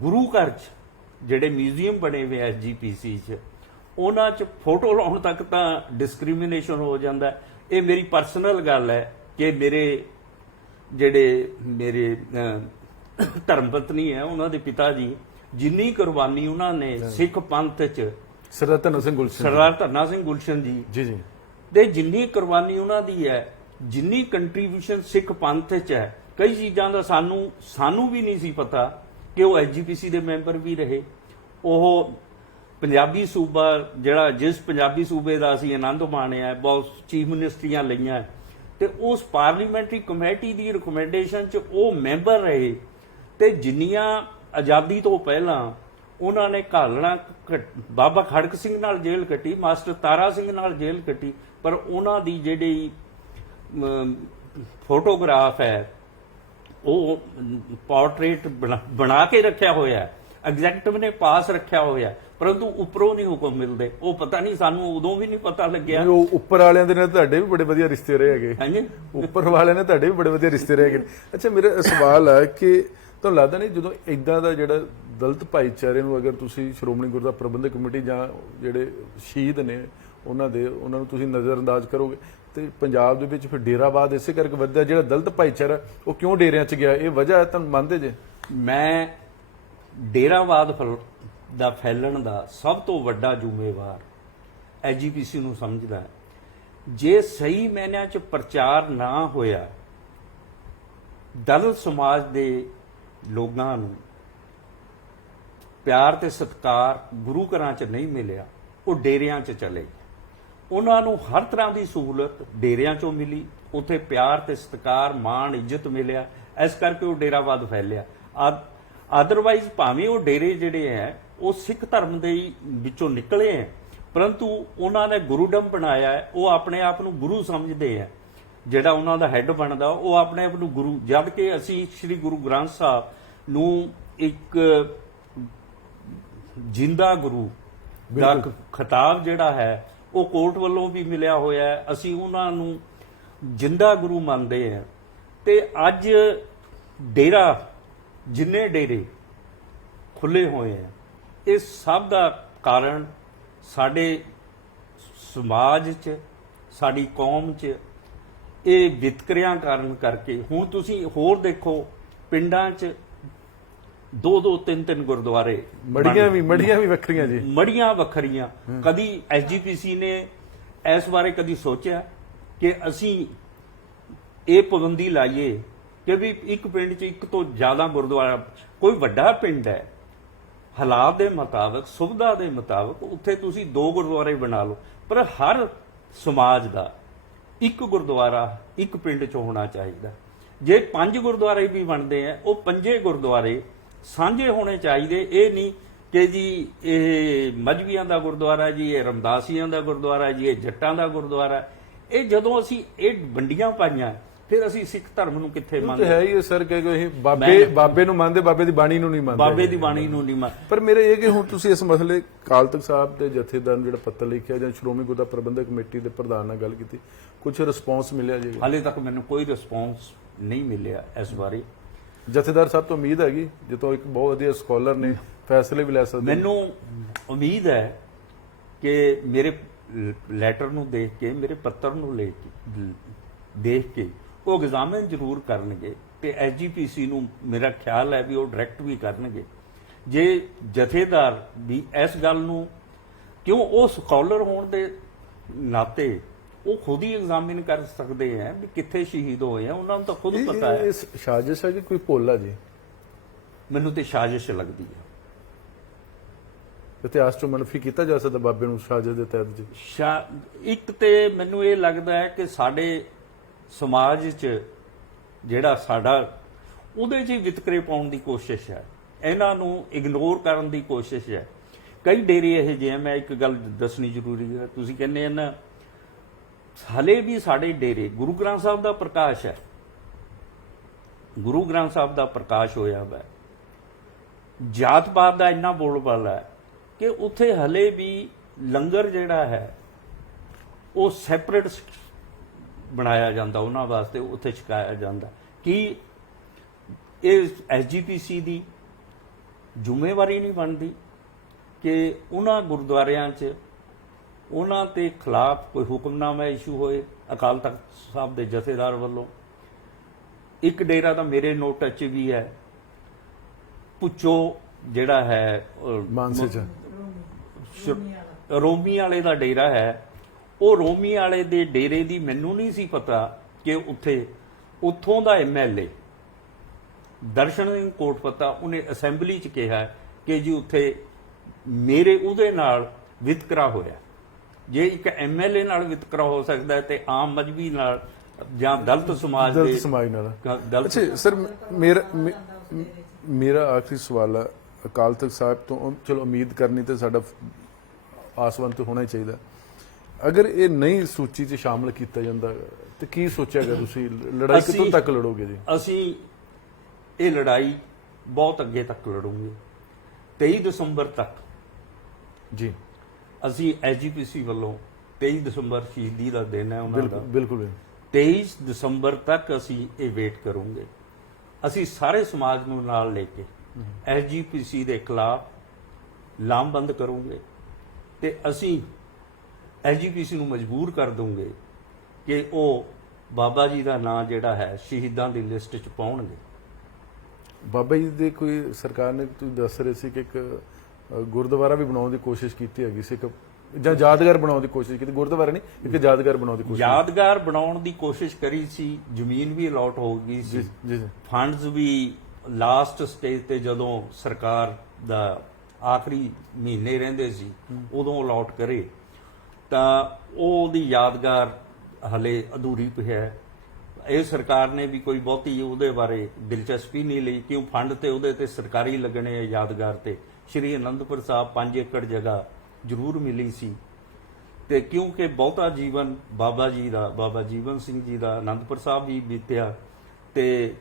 ਗੁਰੂ ਘਰ 'ਚ ਜਿਹੜੇ ਮਿਊਜ਼ੀਅਮ ਬਣੇ ਹੋਏ ਐਸਜੀਪੀਸੀ 'ਚ, ਉਹਨਾਂ 'ਚ ਫੋਟੋ ਲਾਉਣ ਤੱਕ ਤਾਂ ਡਿਸਕ੍ਰਿਮੀਨੇਸ਼ਨ ਹੋ ਜਾਂਦਾ। ਇਹ ਮੇਰੀ ਪਰਸਨਲ ਗੱਲ ਹੈ ਕਿ ਮੇਰੇ ਧਰਮ ਪਤਨੀ ਹੈ, ਉਹਨਾਂ ਦੇ ਪਿਤਾ ਜੀ, ਜਿੰਨੀ ਕੁਰਬਾਨੀ ਉਹਨਾਂ ਨੇ ਸਿੱਖ ਪੰਥ 'ਚ, ਸਰਦਾਰ ਧਰਨਾ ਸਿੰਘ ਗੁਲਸ਼ਨ ਜੀ, ਤੇ ਜਿੰਨੀ ਕੁਰਬਾਨੀ ਉਹਨਾਂ ਦੀ ਹੈ, ਜਿੰਨੀ ਕੰਟਰੀਬਿਊਸ਼ਨ ਸਿੱਖ ਪੰਥ 'ਚ ਹੈ, ਕਈ ਚੀਜ਼ਾਂ ਦਾ ਸਾਨੂੰ ਵੀ ਨਹੀਂ ਸੀ ਪਤਾ ਕਿ ਉਹ ਐਸਜੀਪੀਸੀ ਦੇ ਮੈਂਬਰ ਵੀ ਰਹੇ। ਉਹ ਪੰਜਾਬੀ ਸੂਬਾ ਜਿਹੜਾ, ਜਿਸ ਪੰਜਾਬੀ ਸੂਬੇ ਦਾ ਅਸੀਂ ਆਨੰਦ ਮਾਣਿਆ, ਬਹੁਤ ਚੀਫ ਮਿਨਿਸਟਰੀਆਂ ਲਈਆਂ, ਤੇ ਉਸ ਪਾਰਲੀਮੈਂਟਰੀ ਕਮੇਟੀ ਦੀ ਰਿਕਮੈਂਡੇਸ਼ਨ 'ਚ ਉਹ ਮੈਂਬਰ ਰਹੇ। ਤੇ ਜਿੰਨੀਆਂ ਆਜ਼ਾਦੀ ਤੋਂ ਪਹਿਲਾਂ ਉਹਨਾਂ ਨੇ ਘਾਲਣਾ, ਬਾਬਾ ਖੜਕ ਸਿੰਘ ਨਾਲ ਜੇਲ੍ਹ ਕੱਟੀ, ਮਾਸਟਰ ਤਾਰਾ ਸਿੰਘ ਨਾਲ ਜੇਲ੍ਹ ਕੱਟੀ, ਪਰ ਉਹਨਾਂ ਦੀ ਜਿਹੜੀ ਫੋਟੋਗ੍ਰਾਫ ਹੈ ਉਹ ਪੋਰਟਰੇਟ ਬਣਾ ਕੇ ਰੱਖਿਆ ਹੋਇਆ, ਐਗਜ਼ੈਕਟਿਵ ਨੇ ਪਾਸ ਰੱਖਿਆ ਹੋਇਆ, ਪਰੰਤੂ ਉੱਪਰੋਂ ਨਹੀਂ ਹੁਕਮ ਮਿਲਦੇ। ਉਹ ਪਤਾ ਨਹੀਂ, ਸਾਨੂੰ ਉਦੋਂ ਵੀ ਨਹੀਂ ਪਤਾ ਲੱਗਿਆ। ਉਹ ਉੱਪਰ ਵਾਲਿਆਂ ਦੇ ਨਾਲ ਤੁਹਾਡੇ ਵੀ ਬੜੇ ਵਧੀਆ ਰਿਸ਼ਤੇ ਰਹੇ ਹੈਗੇ। ਹਾਂਜੀ, ਉੱਪਰ ਵਾਲਿਆਂ ਨੇ ਤੁਹਾਡੇ ਵੀ ਬੜੇ ਵਧੀਆ ਰਿਸ਼ਤੇ ਰਹੇ ਹੈਗੇ। ਅੱਛਾ, ਮੇਰਾ ਸਵਾਲ ਹੈ ਕਿ ਤੁਹਾਨੂੰ ਲੱਗਦਾ ਨਹੀਂ ਜਦੋਂ ਇਦਾਂ ਦਾ ਜਿਹੜਾ ਦਲਿਤ ਭਾਈਚਾਰੇ ਨੂੰ, ਅਗਰ ਤੁਸੀਂ ਸ਼੍ਰੋਮਣੀ ਗੁਰਦੁਆਰਾ ਪ੍ਰਬੰਧਕ ਕਮੇਟੀ ਜਾਂ ਜਿਹੜੇ ਸ਼ਹੀਦ ਨੇ ਉਹਨਾਂ ਨੂੰ ਤੁਸੀਂ ਨਜ਼ਰਅੰਦਾਜ਼ ਕਰੋਗੇ, ਤੇ ਪੰਜਾਬ ਦੇ ਵਿੱਚ ਫਿਰ ਡੇਰਾਵਾਦ ਇਸੇ ਕਰਕੇ ਵੱਧਿਆ। ਜਿਹੜਾ ਦਲਿਤ ਭਾਈਚਾਰਾ ਉਹ ਕਿਉਂ ਡੇਰਿਆਂ 'ਚ ਗਿਆ, ਇਹ ਵਜ੍ਹਾ ਹੈ ਤੁਹਾਨੂੰ ਮੰਨਦੇ ਜੇ? ਮੈਂ ਡੇਰਾਵਾਦ ਦਾ ਫੈਲਣ ਦਾ ਸਭ ਤੋਂ ਵੱਡਾ ਜ਼ਿੰਮੇਵਾਰ ਐਜੀਪੀਸੀ ਨੂੰ ਸਮਝਦਾ ਹੈ। ਜੇ ਸਹੀ ਮਾਇਨਿਆਂ 'ਚ ਪ੍ਰਚਾਰ ਨਾ ਹੋਇਆ, ਦਲਿਤ ਸਮਾਜ ਦੇ ਲੋਕਾਂ ਨੂੰ ਪਿਆਰ ਤੇ ਸਤਿਕਾਰ ਗੁਰੂ ਘਰਾਂ 'ਚ ਨਹੀਂ ਮਿਲਿਆ, ਉਹ ਡੇਰਿਆਂ 'ਚ ਚਲੇ ਗਏ। ਉਹਨਾਂ ਨੂੰ ਹਰ ਤਰ੍ਹਾਂ ਦੀ ਸਹੂਲਤ ਡੇਰਿਆਂ 'ਚੋਂ ਮਿਲੀ, ਉੱਥੇ ਪਿਆਰ ਤੇ ਸਤਿਕਾਰ, ਮਾਣ, ਇੱਜ਼ਤ ਮਿਲਿਆ, ਇਸ ਕਰਕੇ ਉਹ ਡੇਰਾਵਾਦ ਫੈਲਿਆ। ਅਦਰਵਾਈਜ਼ ਭਾਵੇਂ ਉਹ ਡੇਰੇ ਜਿਹੜੇ ਹੈ ਉਹ ਸਿੱਖ ਧਰਮ ਦੇ ਵਿੱਚੋਂ ਨਿਕਲੇ ਹੈ, ਪਰੰਤੂ ਉਹਨਾਂ ਨੇ ਗੁਰੂਡਮ ਬਣਾਇਆ ਹੈ। ਉਹ ਆਪਣੇ ਆਪ ਨੂੰ ਗੁਰੂ ਸਮਝਦੇ ਹੈ, ਜਿਹੜਾ ਉਹਨਾਂ ਦਾ ਹੈੱਡ ਬਣਦਾ ਉਹ ਆਪਣੇ ਆਪ ਨੂੰ ਗੁਰੂ, ਜਦ ਕਿ ਅਸੀਂ ਸ੍ਰੀ ਗੁਰੂ ਗ੍ਰੰਥ ਸਾਹਿਬ ਨੂੰ ਇੱਕ ਜਿੰਦਾ ਗੁਰੂ ਦਾ ਖਿਤਾਬ ਜਿਹੜਾ ਹੈ ਉਹ ਕੋਰਟ ਵੱਲੋਂ ਵੀ ਮਿਲਿਆ ਹੋਇਆ ਹੈ। ਅਸੀਂ ਉਹਨਾਂ ਨੂੰ ਜਿੰਦਾ ਗੁਰੂ ਮੰਨਦੇ ਹਾਂ। ਤੇ ਅੱਜ ਡੇਰਾ, ਜਿੰਨੇ ਡੇਰੇ ਖੁੱਲੇ ਹੋਏ ਆ, ਇਹ ਸਭ ਦਾ ਕਾਰਨ ਸਾਡੇ ਸਮਾਜ 'ਚ, ਸਾਡੀ ਕੌਮ 'ਚ ਇਹ ਵਿਤਕਰਿਆਂ ਕਾਰਨ ਕਰਕੇ। ਹੁਣ ਤੁਸੀਂ ਹੋਰ ਦੇਖੋ, ਪਿੰਡਾਂ 'ਚ 2-2 3-3 ਗੁਰਦੁਆਰੇ, ਮੜੀਆਂ ਵੀ ਵੱਖਰੀਆਂ ਜੀ, ਮੜੀਆਂ ਵੱਖਰੀਆਂ। ਕਦੀ ਐਸਜੀਪੀਸੀ ਨੇ ਇਸ ਬਾਰੇ ਕਦੀ ਸੋਚਿਆ ਕਿ ਅਸੀਂ ਇਹ ਪਾਬੰਦੀ ਲਾਈਏ ਕਿ ਵੀ ਇੱਕ ਪਿੰਡ 'ਚ ਇੱਕ ਤੋਂ ਜ਼ਿਆਦਾ ਗੁਰਦੁਆਰਾ, ਕੋਈ ਵੱਡਾ ਪਿੰਡ ਹੈ, ਹਾਲਾਤ ਦੇ ਮੁਤਾਬਕ, ਸੁਵਿਧਾ ਦੇ ਮੁਤਾਬਕ ਉੱਥੇ ਤੁਸੀਂ 2 ਗੁਰਦੁਆਰੇ ਬਣਾ ਲਓ, ਪਰ ਹਰ ਸਮਾਜ ਦਾ ਇੱਕ ਗੁਰਦੁਆਰਾ ਇੱਕ ਪਿੰਡ 'ਚ ਹੋਣਾ ਚਾਹੀਦਾ। ਜੇ 5 ਗੁਰਦੁਆਰੇ ਵੀ ਬਣਦੇ ਆ, ਉਹ 5 ਗੁਰਦੁਆਰੇ ਸਾਂਝੇ ਹੋਣੇ ਚਾਹੀਦੇ। ਇਹ ਨਹੀਂ ਕਿ ਜੀ ਇਹ ਮਜਬੀਆਂ ਦਾ ਗੁਰਦੁਆਰਾ ਜੀ, ਇਹ ਰਮਦਾਸੀਆਂ ਦਾ ਗੁਰਦੁਆਰਾ ਜੀ, ਇਹ ਜੱਟਾਂ ਦਾ ਗੁਰਦੁਆਰਾ। ਇਹ ਜਦੋਂ ਅਸੀਂ ਇਹ ਵੰਡੀਆਂ ਪਾਈਆਂ, ਫਿਰ ਅਸੀਂ ਸਿੱਖ ਧਰਮ ਨੂੰ ਕਿੱਥੇ ਮੰਨਦੇ? ਹੈ ਹੀ ਸਰ ਕਿ ਅਸੀਂ ਬਾਬੇ ਨੂੰ ਮੰਨਦੇ, ਬਾਬੇ ਦੀ ਬਾਣੀ ਨੂੰ ਨਹੀਂ ਮੰਨਦੇ, ਬਾਬੇ ਦੀ ਬਾਣੀ ਨੂੰ ਨਹੀਂ ਮੰਨਦੇ। ਪਰ ਮੇਰੇ ਇਹ ਕਿ ਹੁਣ ਤੁਸੀਂ ਇਸ ਮਸਲੇ ਅਕਾਲ ਤਖਤ ਸਾਹਿਬ ਦੇ ਜਥੇਦਾਰ ਨੂੰ ਜਿਹੜਾ ਪੱਤਰ ਲਿਖਿਆ ਜਾਂ ਸ਼੍ਰੋਮਣੀ ਗੁਰਦੁਆਰਾ ਪ੍ਰਬੰਧਕ ਕਮੇਟੀ ਦੇ ਪ੍ਰਧਾਨ ਨਾਲ ਗੱਲ ਕੀਤੀ, ਕੁਝ ਰਿਸਪੌਂਸ ਮਿਲਿਆ ਜੀ? ਹਾਲੇ ਤੱਕ ਮੈਨੂੰ ਕੋਈ ਰਿਸਪੌਂਸ ਨਹੀਂ ਮਿਲਿਆ ਇਸ ਬਾਰੇ। ਜਥੇਦਾਰ ਸਾਹਿਬ ਤੋਂ ਉਮੀਦ ਹੈਗੀ, ਜਦੋਂ ਇੱਕ ਬਹੁਤ ਵਧੀਆ ਸਕਾਲਰ ਨੇ, ਫੈਸਲੇ ਵੀ ਲੈ ਸਕਦੇ। ਮੈਨੂੰ ਉਮੀਦ ਹੈ ਕਿ ਮੇਰੇ ਲੈਟਰ ਨੂੰ ਦੇਖ ਕੇ, ਮੇਰੇ ਪੱਤਰ ਨੂੰ ਦੇਖ ਕੇ ਉਹ ਐਗਜ਼ਾਮਨ ਜ਼ਰੂਰ ਕਰਨਗੇ ਤੇ ਐਸਜੀਪੀਸੀ ਨੂੰ ਮੇਰਾ ਖਿਆਲ ਹੈ ਵੀ ਉਹ ਡਾਇਰੈਕਟ ਵੀ ਕਰਨਗੇ। ਜੇ ਜਥੇਦਾਰ ਵੀ ਇਸ ਗੱਲ ਨੂੰ, ਕਿਉਂ ਉਹ ਸਕਾਲਰ ਹੋਣ ਦੇ ਨਾਤੇ ਉਹ ਖੁਦ ਹੀ ਐਗਜ਼ਾਮਿਨ ਕਰ ਸਕਦੇ ਹੈ ਵੀ ਕਿੱਥੇ ਸ਼ਹੀਦ ਹੋਏ ਆ, ਉਹਨਾਂ ਨੂੰ ਤਾਂ ਖੁਦ ਪਤਾ ਹੈ। ਇਹ ਸਾਜ਼ਿਸ਼ ਹੈ ਕਿ ਕੋਈ ਭੋਲਾ ਜੀ? ਮੈਨੂੰ ਤੇ ਸਾਜ਼ਿਸ਼ ਲੱਗਦੀ ਹੈ। ਇਤਿਹਾਸ ਚੋਂ ਮਨਫੀ ਕੀਤਾ ਜਾ ਸਕਦਾ ਬਾਬੇ ਨੂੰ ਸਾਜ਼ਿਸ਼ ਦੇ ਤਹਿਤ ਜੀ? ਇੱਕ ਤੇ ਮੈਨੂੰ ਇਹ ਲੱਗਦਾ ਹੈ ਕਿ ਸਾਡੇ ਸਮਾਜ 'ਚ ਜਿਹੜਾ ਸਾਡਾ, ਉਹਦੇ 'ਚ ਵਿਤਕਰੇ ਪਾਉਣ ਦੀ ਕੋਸ਼ਿਸ਼ ਹੈ, ਇਹਨਾਂ ਨੂੰ ਇਗਨੋਰ ਕਰਨ ਦੀ ਕੋਸ਼ਿਸ਼ ਹੈ। ਕਈ ਡੇਰੇ ਇਹ ਜਿਹੇ, ਮੈਂ ਇੱਕ ਗੱਲ ਦੱਸਣੀ ਜ਼ਰੂਰੀ ਹੈ। ਤੁਸੀਂ ਕਹਿੰਦੇ ਆ ਨਾ, ਹਲੇ ਵੀ ਸਾਡੇ ਡੇਰੇ, ਗੁਰੂ ਗ੍ਰੰਥ ਸਾਹਿਬ ਦਾ ਪ੍ਰਕਾਸ਼ ਹੈ, ਗੁਰੂ ਗ੍ਰੰਥ ਸਾਹਿਬ ਦਾ ਪ੍ਰਕਾਸ਼ ਹੋਇਆ ਵਾ, ਜਾਤ ਪਾਤ ਦਾ ਇੰਨਾ ਬੋਲਬਾਲਾ ਹੈ ਕਿ ਉੱਥੇ ਹਲੇ ਵੀ ਲੰਗਰ ਜਿਹੜਾ ਹੈ ਉਹ ਸੈਪਰੇਟ ਬਣਾਇਆ ਜਾਂਦਾ, ਉਹਨਾਂ ਵਾਸਤੇ ਉੱਥੇ ਛਕਾਇਆ ਜਾਂਦਾ। ਕਿ ਇਹ ਐਸਜੀਪੀਸੀ ਦੀ ਜ਼ਿੰਮੇਵਾਰੀ ਨਹੀਂ ਬਣਦੀ ਕਿ ਉਹਨਾਂ ਗੁਰਦੁਆਰਿਆਂ 'ਚ ਉਹਨਾਂ ਦੇ ਖਿਲਾਫ ਕੋਈ ਹੁਕਮਨਾਮਾ ਇਸ਼ੂ ਹੋਏ ਅਕਾਲ ਤਖਤ ਸਾਹਿਬ ਦੇ ਜਥੇਦਾਰ ਵੱਲੋਂ? ਇੱਕ ਡੇਰਾ ਤਾਂ ਮੇਰੇ ਨੋਟਿਸ 'ਚ ਵੀ ਹੈ, ਪੁੱਚੋ ਜਿਹੜਾ ਹੈ ਮਾਨਸੇ 'ਚ ਰੋਮੀ ਵਾਲੇ ਦਾ ਡੇਰਾ ਹੈ, ਉਹ ਰੋਮੀ ਵਾਲੇ ਦੇ ਡੇਰੇ ਦੀ ਮੈਨੂੰ ਨਹੀਂ ਸੀ ਪਤਾ ਕਿ ਉੱਥੋਂ ਦਾ ਐਮਐਲਏ ਦਰਸ਼ਨ ਸਿੰਘ ਕੋਟਪੱਤਾ, ਉਹਨੇ ਅਸੈਂਬਲੀ 'ਚ ਕਿਹਾ ਕਿ ਜੀ ਉੱਥੇ ਉਹਦੇ ਨਾਲ ਵਿਤਕਰਾ ਹੋਇਆ। ਜੇ ਇੱਕ ਐਮਐਲਏ ਨਾਲ ਵਿਤਕਰਾ ਹੋ ਸਕਦਾ ਤੇ ਆਮ ਮਜਬੀ ਨਾਲ ਜਾਂ ਦਲਿਤ ਸਮਾਜ ਨਾਲ। ਅੱਛਾ ਸਰ, ਮੇਰਾ ਆਖਰੀ ਸਵਾਲ ਹੈ ਅਕਾਲ ਤਖਤ ਸਾਹਿਬ ਤੋਂ। ਚਲੋ ਉਮੀਦ ਕਰਨੀ ਤੇ ਸਾਡਾ ਆਸਵੰਤ ਹੋਣਾ ਹੀ ਚਾਹੀਦਾ। ਅਗਰ ਇਹ ਨਹੀਂ ਸੂਚੀ 'ਚ ਸ਼ਾਮਲ ਕੀਤਾ ਜਾਂਦਾ ਤੇ ਕੀ ਸੋਚਿਆਗਾ ਤੁਸੀਂ? ਲੜਾਈ ਕਿੱਥੋਂ ਤੱਕ ਲੜੋਗੇ ਜੀ? ਅਸੀਂ ਇਹ ਲੜਾਈ ਬਹੁਤ ਅੱਗੇ ਤੱਕ ਲੜੂਗੇ। 23 ਦਸੰਬਰ ਤੱਕ ਜੀ ਅਸੀਂ ਐਸਜੀਪੀਸੀ ਵੱਲੋਂ 23 ਦਸੰਬਰ ਸ਼ਹੀਦੀ ਦਾ ਦਿਨ ਹੈ ਉਹਨਾਂ ਦਾ, ਬਿਲਕੁਲ 23 ਦਸੰਬਰ ਤੱਕ ਅਸੀਂ ਇਹ ਵੇਟ ਕਰੂੰਗੇ। ਅਸੀਂ ਸਾਰੇ ਸਮਾਜ ਨੂੰ ਨਾਲ ਲੈ ਕੇ ਐਸਜੀਪੀਸੀ ਦੇ ਖਿਲਾਫ ਲਾਮਬੰਦ ਕਰੂੰਗੇ ਤੇ ਅਸੀਂ ਐਸਜੀਪੀਸੀ ਨੂੰ ਮਜਬੂਰ ਕਰ ਦੂੰਗੇ ਕਿ ਉਹ ਬਾਬਾ ਜੀ ਦਾ ਨਾਂ ਜਿਹੜਾ ਹੈ ਸ਼ਹੀਦਾਂ ਦੀ ਲਿਸਟ 'ਚ ਪਾਉਣਗੇ। ਬਾਬਾ ਜੀ ਦੇ ਕੋਈ ਸਰਕਾਰ ਨੇ ਤੁਸੀਂ ਦੱਸ ਰਹੇ ਸੀ ਕਿ ਇੱਕ ਗੁਰਦੁਆਰਾ ਵੀ ਬਣਾਉਣ ਦੀ ਕੋਸ਼ਿਸ਼ ਕੀਤੀ ਹੈਗੀ ਸੀ, ਇੱਕ ਜਾਂ ਯਾਦਗਾਰ ਬਣਾਉਣ ਦੀ ਕੋਸ਼ਿਸ਼ ਕੀਤੀ, ਗੁਰਦੁਆਰਾ ਨਹੀਂ ਇੱਕ ਯਾਦਗਾਰ ਬਣਾਉਣ ਦੀ ਕੋਸ਼ਿਸ਼। ਯਾਦਗਾਰ ਬਣਾਉਣ ਦੀ ਕੋਸ਼ਿਸ਼ ਕਰੀ ਸੀ, ਜ਼ਮੀਨ ਵੀ ਅਲਾਟ ਹੋ ਗਈ ਸੀ, ਜੀ ਫੰਡਸ ਵੀ ਲਾਸਟ ਸਟੇਜ ਤੇ ਜਦੋਂ ਸਰਕਾਰ ਦਾ ਆਖਰੀ ਮਹੀਨੇ ਰਹਿੰਦੇ ਸੀ ਉਦੋਂ ਅਲਾਟ ਕਰੇ, ਤਾਂ ਉਹਦੀ ਯਾਦਗਾਰ ਹਲੇ ਅਧੂਰੀ ਪਿਆ ਹੈ। ਇਹ ਸਰਕਾਰ ਨੇ ਵੀ ਕੋਈ ਬਹੁਤੀ ਉਹਦੇ ਬਾਰੇ ਦਿਲਚਸਪੀ ਨਹੀਂ ਲਈ, ਕਿਉਂ ਫੰਡ ਤੇ ਉਹਦੇ ਤੇ ਸਰਕਾਰੀ ਲੱਗਣੇ ਆ ਯਾਦਗਾਰ ਤੇ। ਸ਼੍ਰੀ ਅਨੰਦਪੁਰ ਸਾਹਿਬ 5 ਏਕੜ ਜਗ੍ਹਾ ਜ਼ਰੂਰ ਮਿਲੀ ਸੀ, ਤੇ ਕਿਉਂਕਿ ਬਹੁਤਾ ਜੀਵਨ ਬਾਬਾ ਜੀ ਦਾ, ਬਾਬਾ ਜੀਵਨ ਸਿੰਘ ਜੀ ਦਾ ਅਨੰਦਪੁਰ ਸਾਹਿਬ ਵੀ ਬੀਤਿਆ, ਤੇ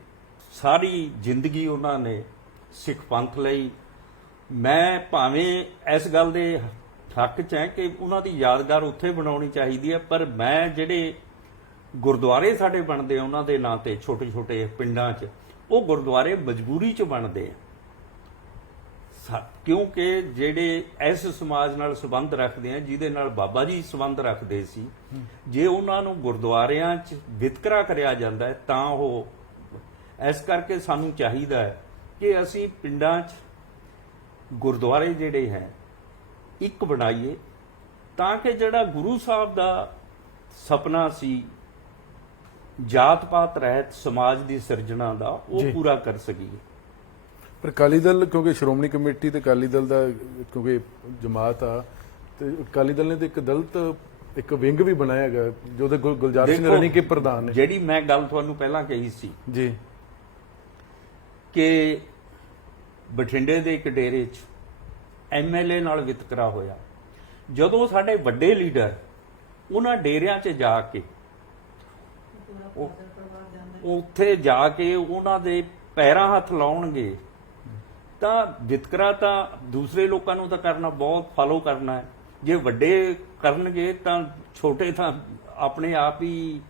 ਸਾਰੀ ਜ਼ਿੰਦਗੀ ਉਹਨਾਂ ਨੇ ਸਿੱਖ ਪੰਥ ਲਈ। ਮੈਂ ਭਾਵੇਂ ਇਸ ਗੱਲ ਦੇ ਹੱਕ 'ਚ ਹੈ ਕਿ ਉਹਨਾਂ ਦੀ ਯਾਦਗਾਰ ਉੱਥੇ ਬਣਾਉਣੀ ਚਾਹੀਦੀ ਹੈ, ਪਰ ਮੈਂ ਜਿਹੜੇ ਗੁਰਦੁਆਰੇ ਸਾਡੇ ਬਣਦੇ ਆ ਉਹਨਾਂ ਦੇ ਨਾਂ ਤੇ ਛੋਟੇ ਛੋਟੇ ਪਿੰਡਾਂ 'ਚ, ਉਹ ਗੁਰਦੁਆਰੇ ਮਜਬੂਰੀ 'ਚ ਬਣਦੇ ਆ, ਕਿਉਂਕਿ ਜਿਹੜੇ ਇਸ ਸਮਾਜ ਨਾਲ ਸੰਬੰਧ ਰੱਖਦੇ ਆ, ਜਿਹਦੇ ਨਾਲ ਬਾਬਾ ਜੀ ਸੰਬੰਧ ਰੱਖਦੇ ਸੀ, ਜੇ ਉਹਨਾਂ ਨੂੰ ਗੁਰਦੁਆਰਿਆਂ 'ਚ ਵਿਤਕਰਾ ਕਰਿਆ ਜਾਂਦਾ ਹੈ ਤਾਂ ਉਹ, ਇਸ ਕਰਕੇ ਸਾਨੂੰ ਚਾਹੀਦਾ ਹੈ ਕਿ ਅਸੀਂ ਪਿੰਡਾਂ 'ਚ ਗੁਰਦੁਆਰੇ ਜਿਹੜੇ ਹੈ ਇੱਕ ਬਣਾਈਏ, ਤਾਂ ਕਿ ਜਿਹੜਾ ਗੁਰੂ ਸਾਹਿਬ ਦਾ ਸੁਪਨਾ ਸੀ ਜਾਤ ਪਾਤ ਰਹਿਤ ਸਮਾਜ ਦੀ ਸਿਰਜਣਾ ਦਾ, ਉਹ ਪੂਰਾ ਕਰ ਸਕੀਏ। ਪਰ ਅਕਾਲੀ ਦਲ, ਕਿਉਂਕਿ ਸ਼੍ਰੋਮਣੀ ਕਮੇਟੀ ਤੇ ਅਕਾਲੀ ਦਲ ਦਾ ਕਿਉਂਕਿ ਜਮਾਤ ਆ, ਤੇ ਅਕਾਲੀ ਦਲ ਨੇ ਤੇ ਇੱਕ ਦਲਿਤ ਇੱਕ ਵਿੰਗ ਵੀ ਬਣਾਇਆ ਹੈਗਾ, ਜੋ ਤੇ ਗੁਲਜ਼ਾਰ ਸਿੰਘ ਰਣੀ ਕੇ ਪ੍ਰਧਾਨ ਨੇ। ਜਿਹੜੀ ਮੈਂ ਗੱਲ ਤੁਹਾਨੂੰ ਪਹਿਲਾਂ ਕਹੀ ਸੀ ਜੀ ਕਿ ਬਠਿੰਡੇ ਦੇ ਇੱਕ ਡੇਰੇ 'ਚ ਐਮਐਲਏ ਨਾਲ ਵਿਤਕਰਾ ਹੋਇਆ, ਜਦੋਂ ਸਾਡੇ ਵੱਡੇ ਲੀਡਰ ਉਹਨਾਂ ਡੇਰਿਆਂ 'ਚ ਜਾ ਕੇ ਉੱਥੇ ਜਾ ਕੇ ਉਹਨਾਂ ਦੇ ਪੈਰਾਂ ਹੱਥ ਲਾਉਣਗੇ, ਤਾਂ ਵਿਤਕਰਾ ਤਾਂ ਦੂਸਰੇ ਲੋਕਾਂ ਨੂੰ ਤਾਂ ਕਰਨਾ ਬਹੁਤ ਫਾਲੋ ਕਰਨਾ ਹੈ, ਜੇ ਵੱਡੇ ਕਰਨਗੇ ਤਾਂ ਛੋਟੇ ਤਾਂ ਆਪਣੇ ਆਪ ਹੀ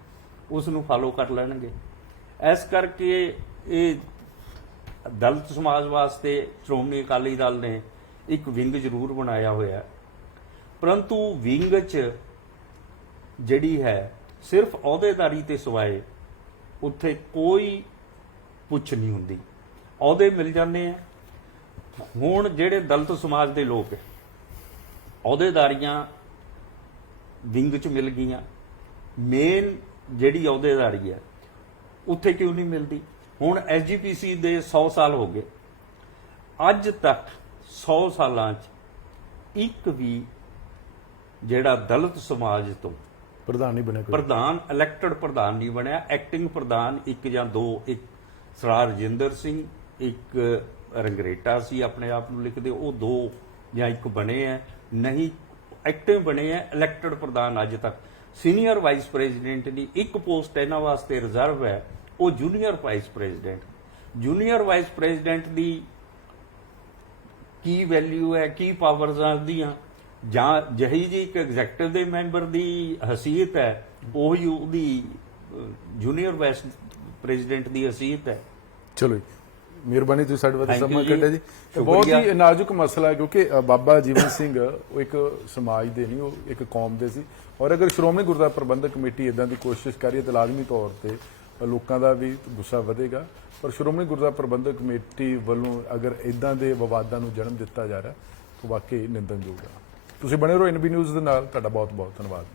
ਉਸ ਨੂੰ ਫਾਲੋ ਕਰ ਲੈਣਗੇ। ਇਸ ਕਰਕੇ ਇਹ ਦਲਿਤ ਸਮਾਜ ਵਾਸਤੇ ਸ਼੍ਰੋਮਣੀ ਅਕਾਲੀ ਦਲ ਨੇ ਇੱਕ ਵਿੰਗ ਜ਼ਰੂਰ ਬਣਾਇਆ ਹੋਇਆ, ਪਰੰਤੂ ਵਿੰਗ 'ਚ ਜਿਹੜੀ ਹੈ ਸਿਰਫ ਅਹੁਦੇਦਾਰੀ ਤੇ ਸਿਵਾਏ ਉੱਥੇ ਕੋਈ ਪੁੱਛ ਨਹੀਂ ਹੁੰਦੀ, ਅਹੁਦੇ ਮਿਲ ਜਾਂਦੇ ਆ। ਹੁਣ ਜਿਹੜੇ ਦਲਿਤ ਸਮਾਜ ਦੇ ਲੋਕ ਹੈ, ਅਹੁਦੇਦਾਰੀਆਂ ਵਿੰਗ 'ਚ ਮਿਲ ਗਈਆਂ, ਮੇਨ ਜਿਹੜੀ ਅਹੁਦੇਦਾਰੀ ਹੈ ਉੱਥੇ ਕਿਉਂ ਨਹੀਂ ਮਿਲਦੀ? ਹੁਣ ਐਸਜੀਪੀਸੀ ਦੇ 100 ਸਾਲ ਹੋ ਗਏ, ਅੱਜ ਤੱਕ 100 ਸਾਲਾਂ 'ਚ ਇੱਕ ਵੀ ਜਿਹੜਾ ਦਲਿਤ ਸਮਾਜ ਤੋਂ ਪ੍ਰਧਾਨ ਨਹੀਂ ਬਣਿਆ, ਪ੍ਰਧਾਨ ਇਲੈਕਟਡ ਪ੍ਰਧਾਨ ਨਹੀਂ ਬਣਿਆ। ਐਕਟਿੰਗ ਪ੍ਰਧਾਨ ਇੱਕ ਜਾਂ ਦੋ, ਇੱਕ ਸਰਦਾਰ ਰਜਿੰਦਰ ਸਿੰਘ, ਇੱਕ ਰੰਗਰੇਟਾ ਸੀ ਆਪਣੇ ਆਪ ਨੂੰ ਲਿਖਦੇ, ਉਹ 2 ਜਾਂ 1 ਬਣੇ ਆ, ਨਹੀਂ ਐਕਟਿਵ ਬਣੇ ਆ। ਇਲੈਕਟਡ ਪ੍ਰਧਾਨ ਅੱਜ ਤੱਕ, ਸੀਨੀਅਰ ਵਾਈਸ ਪ੍ਰੈਜ਼ੀਡੈਂਟ ਦੀ ਇੱਕ ਪੋਸਟ ਇਹਨਾਂ ਵਾਸਤੇ ਰਿਜ਼ਰਵ ਹੈ, ਉਹ junior vice president. Junior vice president ਦੀ ਕੀ ਵੈਲਿਊ ਹੈ, ਕੀ ਪਾਵਰਸ ਆਉਂਦੀਆਂ, ਜਾਂ ਜਿਹੀ ਜੀ ਇੱਕ ਐਗਜ਼ੈਕਟਿਵ ਦੇ ਮੈਂਬਰ ਦੀ ਹਸੀਅਤ ਹੈ, ਉਹੀ ਉਹਦੀ ਜੂਨੀਅਰ ਵਾਈਸ ਪ੍ਰੈਜ਼ੀਡੈਂਟ ਦੀ ਹਸੀਅਤ ਹੈ। ਚਲੋ ਜੀ, ਮਿਹਰਬਾਨੀ, ਤੁਸੀਂ ਸਾਡੇ ਵਾਸਤੇ Thank you ਸਮਾਂ ਜੀ। ਕੱਢਿਆ ਜੀ। ਬਹੁਤ ਹੀ ਨਾਜ਼ੁਕ ਮਸਲਾ ਹੈ, ਕਿਉਂਕਿ ਬਾਬਾ ਜੀਵਨ ਸਿੰਘ ਉਹ ਇੱਕ ਸਮਾਜ ਦੇ ਨਹੀਂ, ਉਹ ਇੱਕ ਕੌਮ ਦੇ ਸੀ, ਔਰ ਅਗਰ ਸ਼੍ਰੋਮਣੀ ਗੁਰਦੁਆਰਾ ਪ੍ਰਬੰਧਕ ਕਮੇਟੀ ਇਦਾਂ ਦੀ ਕੋਸ਼ਿਸ਼ ਕਰੀਏ ਤਾਂ ਲਾਜ਼ਮੀ ਤੌਰ ਤੇ ਲੋਕਾਂ ਦਾ ਵੀ ਗੁੱਸਾ ਵਧੇਗਾ। ਪਰ ਸ਼੍ਰੋਮਣੀ ਗੁਰਦੁਆਰਾ ਪ੍ਰਬੰਧਕ ਕਮੇਟੀ ਵੱਲੋਂ ਅਗਰ ਇਦਾਂ ਦੇ ਵਿਵਾਦਾਂ ਨੂੰ ਜਨਮ ਦਿੱਤਾ ਜਾ ਰਿਹਾ ਤਾਂ ਵਾਕਈ ਨਿੰਦਣਯੋਗ ਹੈ। ਤੁਸੀਂ ਬਣੇ ਰਹੋ ਐਨਬੀ ਨਿਊਜ਼ ਦੇ ਨਾਲ। ਤੁਹਾਡਾ ਬਹੁਤ ਬਹੁਤ ਧੰਨਵਾਦ।